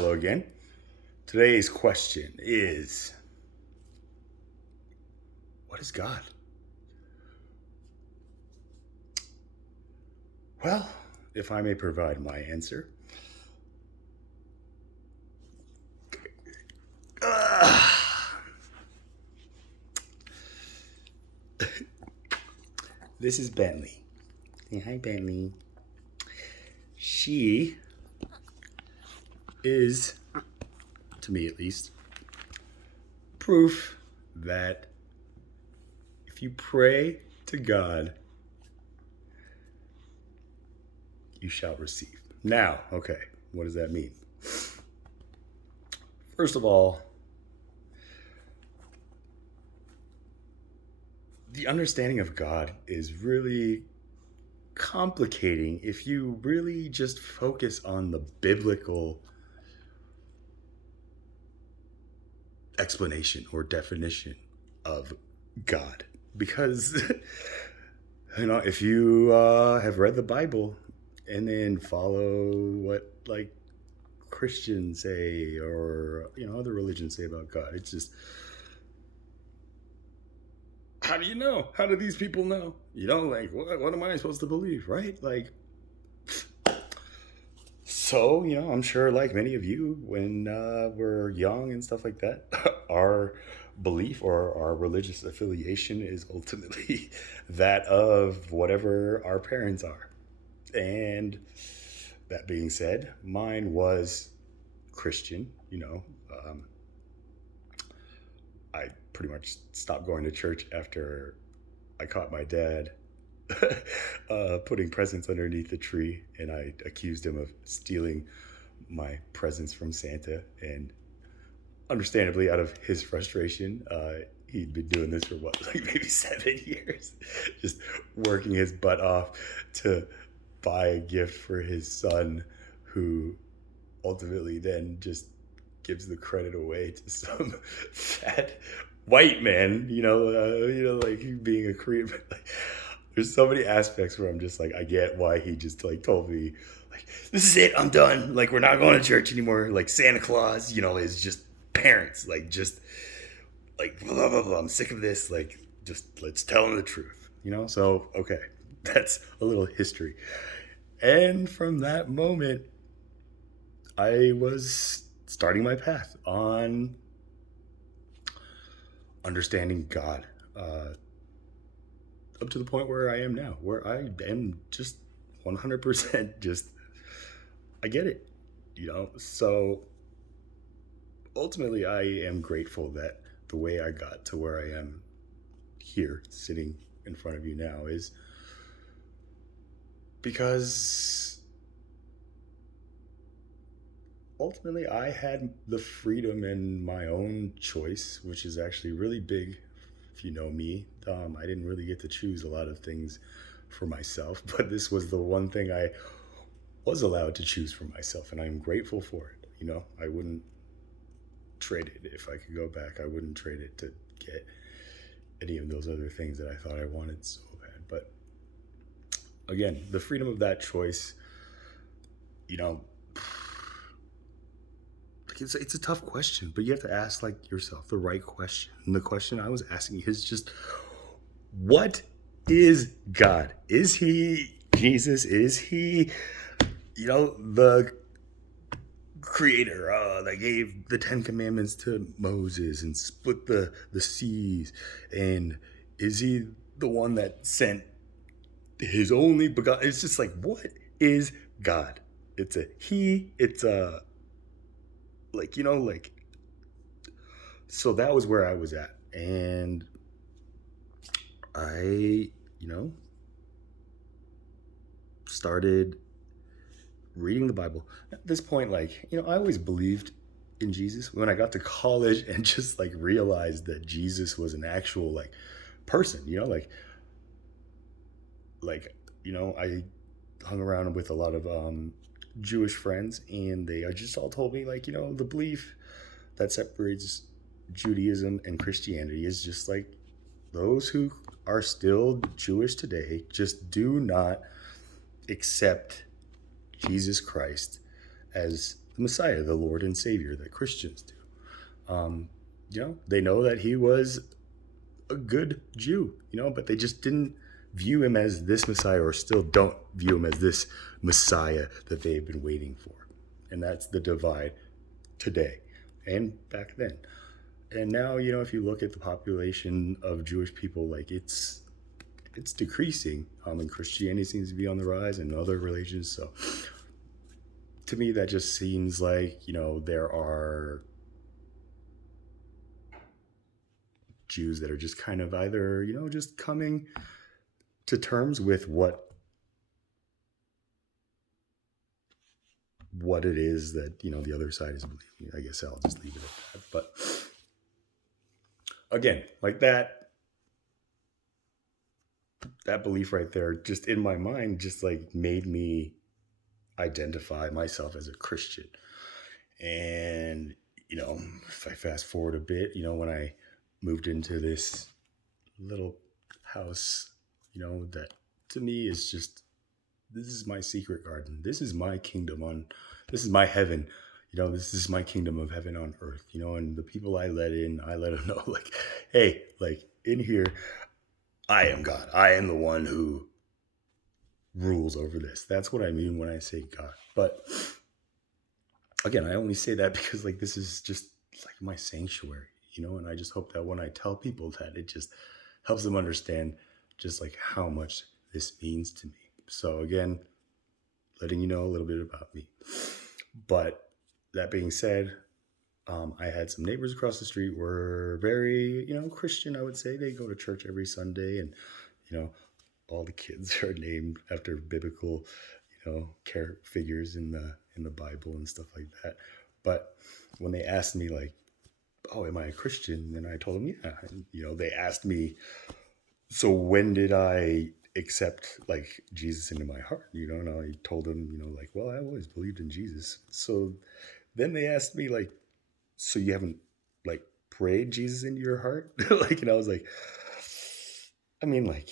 Hello again. Today's question is, what is God? Well, if I may provide my answer, this is Bentley. Hey, hi, Bentley. She is, to me at least, proof that if you pray to God, you shall receive. Now, okay, what does that mean? First of all, the understanding of God is really complicating if you really just focus on the biblical explanation or definition of God. Because, if you have read the Bible and then follow what, like, Christians say or, other religions say about God, it's just, how do you know? How do these people know? Like, what am I supposed to believe, right? Like, so, I'm sure, like many of you, when we're young and stuff like that, our belief or our religious affiliation is ultimately that of whatever our parents are. And that being said, mine was Christian. I pretty much stopped going to church after I caught my dad putting presents underneath the tree, and I accused him of stealing my presents from Santa. And understandably, out of his frustration, he'd been doing this for like maybe 7 years, just working his butt off to buy a gift for his son, who ultimately then just gives the credit away to some fat white man. Like being a Korean. Like, there's so many aspects where I'm just like, I get why he just like told me, like, this is it, I'm done. Like, we're not going to church anymore. Like, Santa Claus, is just parents. Like, just like blah blah blah. I'm sick of this. Like, just let's tell them the truth. So okay, that's a little history. And from that moment, I was starting my path on understanding God, up to the point where I am now, where I am just 100% just, I get it, So ultimately, I am grateful that the way I got to where I am here, sitting in front of you now, is because ultimately I had the freedom in my own choice, which is actually really big. If you know me, I didn't really get to choose a lot of things for myself, but this was the one thing I was allowed to choose for myself, and I'm grateful for it. I wouldn't trade it. If I could go back, I wouldn't trade it to get any of those other things that I thought I wanted so bad. But again, the freedom of that choice, it's a tough question, but you have to ask like yourself the right question. And the question I was asking is just, what is God? Is he Jesus? Is he, the creator that gave the 10 Commandments to Moses and split the seas? And is he the one that sent his only begotten? It's just like, what is God? It's a he, it's a, like, so that was where I was at. And I, started reading the Bible. At this point, like, I always believed in Jesus. When I got to college and just like realized that Jesus was an actual like person, I hung around with a lot of Jewish friends, and they just all told me, like, the belief that separates Judaism and Christianity is just like, those who are still Jewish today just do not accept Jesus Christ as the Messiah, the Lord and Savior that Christians do. They know that he was a good Jew, but they just didn't view him as this Messiah, or still don't view him as this Messiah that they've been waiting for. And that's the divide today and back then. And now, if you look at the population of Jewish people, like it's decreasing. And Christianity seems to be on the rise, and other religions. So to me, that just seems like, there are Jews that are just kind of either, just coming to terms with what it is that, the other side is believing. I guess I'll just leave it at that. But again, like that belief right there, just in my mind, just like made me identify myself as a Christian. And, if I fast forward a bit, when I moved into this little house, that to me is just, this is my secret garden. This is my kingdom this is my heaven. This is my kingdom of heaven on earth, and the people I let in, I let them know, like, hey, like in here, I am God. I am the one who rules over this. That's what I mean when I say God. But again, I only say that because like this is just like my sanctuary, and I just hope that when I tell people that, it just helps them understand just like how much this means to me. So again, letting you know a little bit about me. But that being said, I had some neighbors across the street were very, Christian, I would say. They go to church every Sunday, and, all the kids are named after biblical, character figures in the Bible and stuff like that. But when they asked me like, oh, am I a Christian? And I told them, yeah. And, they asked me, so when did I accept like Jesus into my heart? And I told them, like, well, I always believed in Jesus. So then they asked me like, so you haven't like prayed Jesus into your heart? Like, and I was like, I mean, like,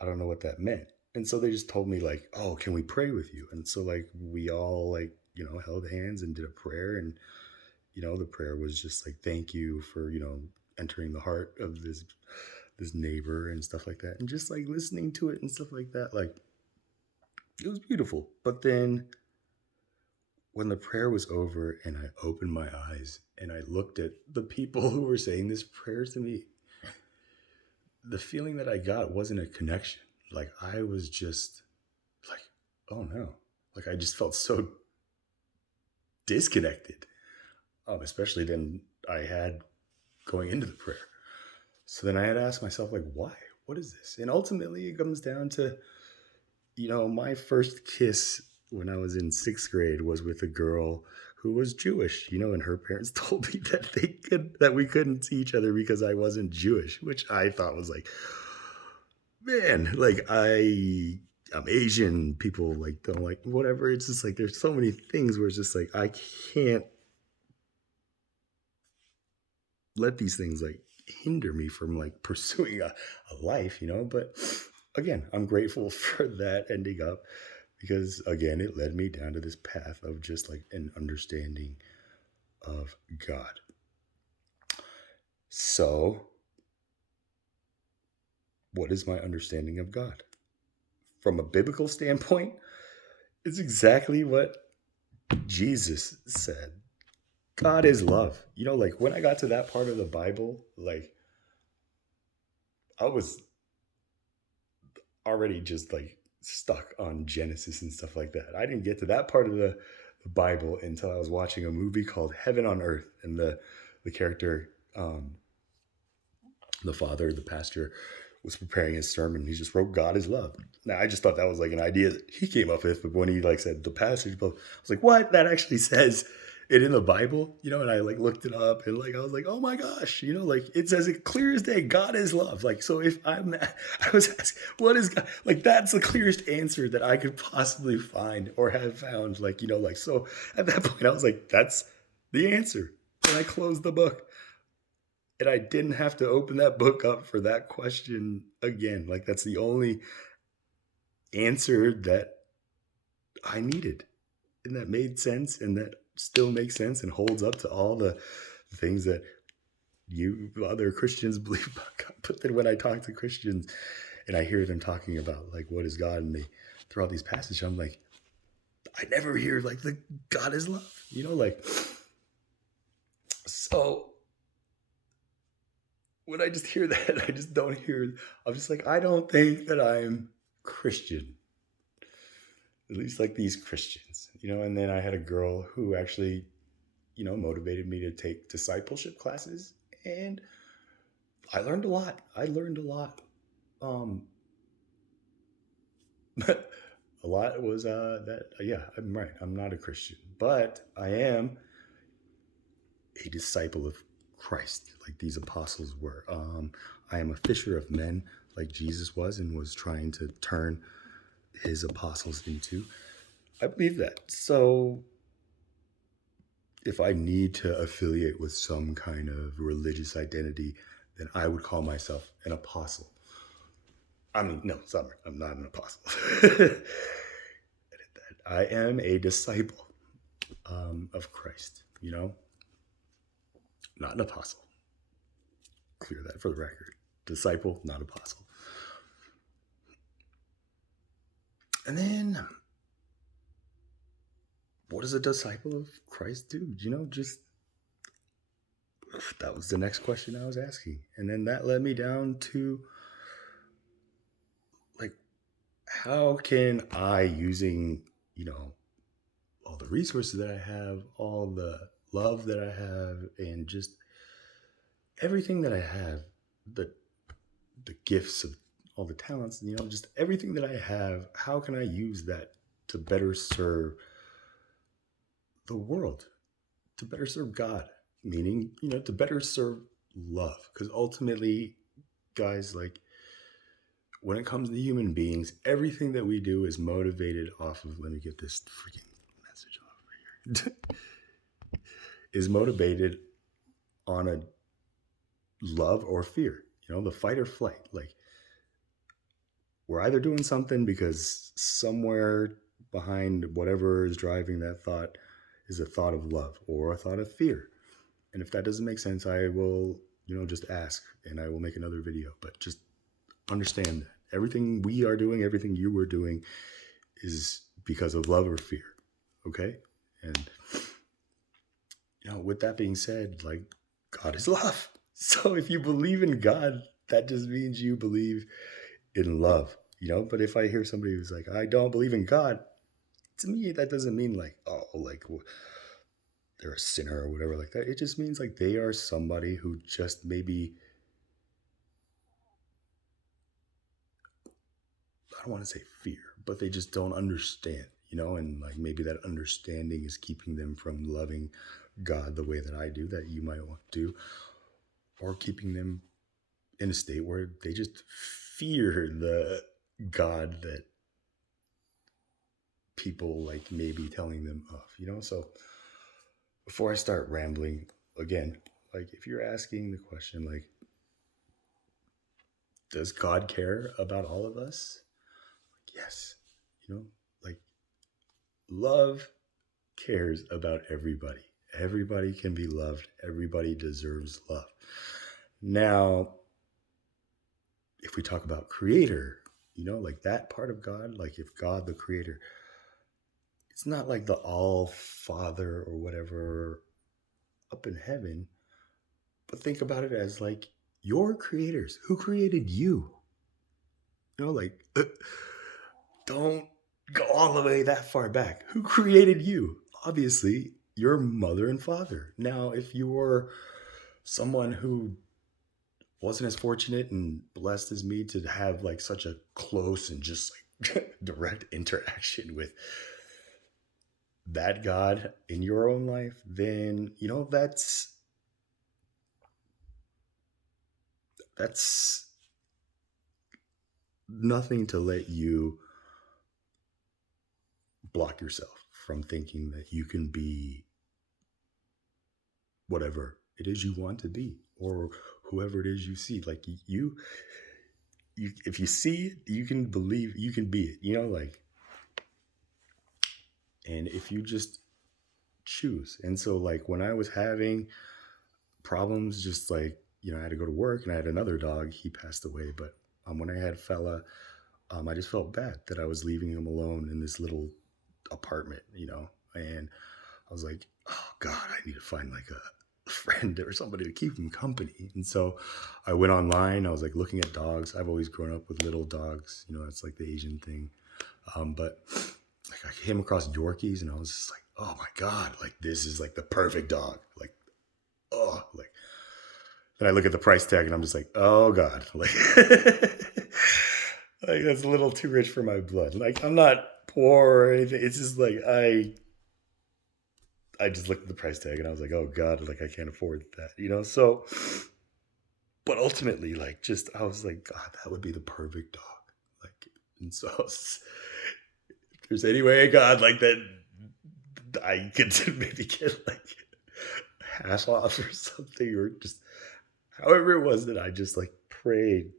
I don't know what that meant. And so they just told me like, oh, can we pray with you? And so like, we all like, held hands and did a prayer. And, the prayer was just like, thank you for, entering the heart of this neighbor and stuff like that. And just like listening to it and stuff like that, like it was beautiful. But then when the prayer was over and I opened my eyes and I looked at the people who were saying this prayer to me, the feeling that I got wasn't a connection. Like I was just like, oh no. Like I just felt so disconnected. Especially then I had going into the prayer. So then I had to ask myself, like, why? What is this? And ultimately it comes down to, my first kiss when I was in 6th grade was with a girl who was Jewish, and her parents told me that we couldn't see each other because I wasn't Jewish, which I thought was like, man, like I'm Asian, people like don't like whatever. It's just like, there's so many things where it's just like, I can't let these things like hinder me from like pursuing a life, but again, I'm grateful for that ending up, because again, it led me down to this path of just like an understanding of God. So what is my understanding of God? From a biblical standpoint, it's exactly what Jesus said. God is love. Like when I got to that part of the Bible, like I was already just like stuck on Genesis and stuff like that. I didn't get to that part of the Bible until I was watching a movie called Heaven on Earth. And the character, the father, the pastor, was preparing his sermon. He just wrote, God is love. Now, I just thought that was like an idea that he came up with. But when he like said the passage, I was like, what? That actually says it in the Bible, and I like looked it up and like, I was like, oh my gosh, like it says it clear as day, God is love. Like, so if I was asking, what is God? Like, that's the clearest answer that I could possibly find or have found. Like, like, so at that point I was like, that's the answer. And I closed the book. And I didn't have to open that book up for that question again. Like, that's the only answer that I needed. and that made sense and that still makes sense and holds up to all the things that you other Christians believe about God. But then when I talk to Christians and I hear them talking about like what is God, and they throw out these passages, I'm like, I never hear like the God is love, like. So when I just hear that, I just don't hear. I'm just like, I don't think that I'm Christian. At least like these Christians, And then I had a girl who actually, motivated me to take discipleship classes, and I learned a lot. But a lot was that, yeah, I'm right. I'm not a Christian, but I am a disciple of Christ, like these apostles were. I am a fisher of men, like Jesus was, and was trying to turn his apostles into. I believe that. So if I need to affiliate with some kind of religious identity, then I would call myself an apostle. I mean, no, sorry, I'm not an apostle. I am a disciple of Christ, not an apostle. Clear that for the record. Disciple, not apostle. And then, what does a disciple of Christ do? Just that was the next question I was asking. And then that led me down to, like, how can I, using, all the resources that I have, all the love that I have, and just everything that I have, the gifts of all the talents, just everything that I have, how can I use that to better serve the world, to better serve God? Meaning, to better serve love. Because ultimately, guys, like, when it comes to human beings, everything that we do is motivated off of, let me get this freaking message off here, is motivated on a love or fear, the fight or flight. Like, we're either doing something because somewhere behind whatever is driving that thought is a thought of love or a thought of fear. And if that doesn't make sense, I will, just ask and I will make another video. But just understand that everything we are doing, everything you were doing is because of love or fear. Okay? And, with that being said, like, God is love. So if you believe in God, that just means you believe in love, But if I hear somebody who's like, I don't believe in God, to me, that doesn't mean like, oh, like they're a sinner or whatever like that. It just means like they are somebody who just maybe, I don't want to say fear, but they just don't understand, and like maybe that understanding is keeping them from loving God the way that I do, that you might want to, or keeping them in a state where they just fear the God that people like maybe telling them of, So before I start rambling again, like if you're asking the question, like, does God care about all of us? Yes. Like, love cares about everybody. Everybody can be loved. Everybody deserves love. Now, if we talk about creator, like that part of God, like if God, the creator, it's not like the all father or whatever up in heaven, but think about it as like your creators. Who created you? Like, don't go all the way that far back. Who created you? Obviously, your mother and father. Now, if you were someone who wasn't as fortunate and blessed as me to have like such a close and just like direct interaction with that God in your own life, then, that's nothing to let you block yourself from thinking that you can be whatever it is you want to be, or whoever it is you see. Like you if you see it, you can believe you can be it, like And if you just choose. And so like when I was having problems, just like, I had to go to work and I had another dog, he passed away. But when I had Fella, I just felt bad that I was leaving him alone in this little apartment, and I was like, oh God, I need to find like a friend or somebody to keep him company. And so I went online, I was like looking at dogs. I've always grown up with little dogs, that's like the Asian thing. But like I came across Yorkies and I was just like, oh my God, like this is like the perfect dog. Like, oh, like, then I look at the price tag and I'm just like, oh God, like, like that's a little too rich for my blood. Like I'm not poor or anything. It's just like I just looked at the price tag and I was like, oh God, like I can't afford that. So, but ultimately, like, just I was like, God, that would be the perfect dog. Like, and so if there's any way, God, like that, I could maybe get like half off or something, or just however it was that I just like prayed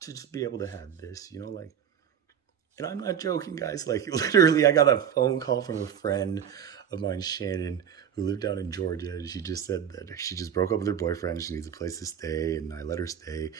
to just be able to have this, like, and I'm not joking, guys. Like, literally, I got a phone call from a friend of mine, Shannon, who lived down in Georgia. And she just said that she just broke up with her boyfriend. She needs a place to stay. And I let her stay.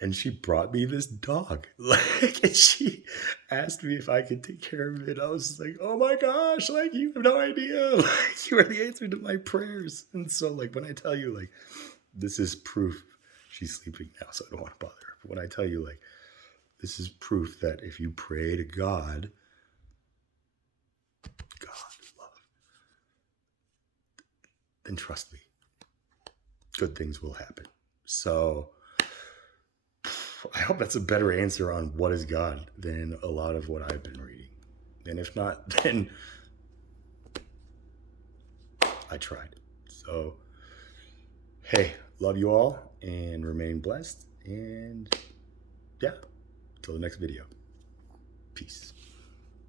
And she brought me this dog. Like, and she asked me if I could take care of it. I was just like, oh my gosh, like, you have no idea. Like, you are the answer to my prayers. And so, like, when I tell you, like, this is proof, she's sleeping now, so I don't want to bother her. But when I tell you, like, this is proof that if you pray to God love, then trust me, good things will happen. So I hope that's a better answer on what is God than a lot of what I've been reading. And if not, then I tried. So, hey, love you all and remain blessed. And yeah, till the next video. Peace.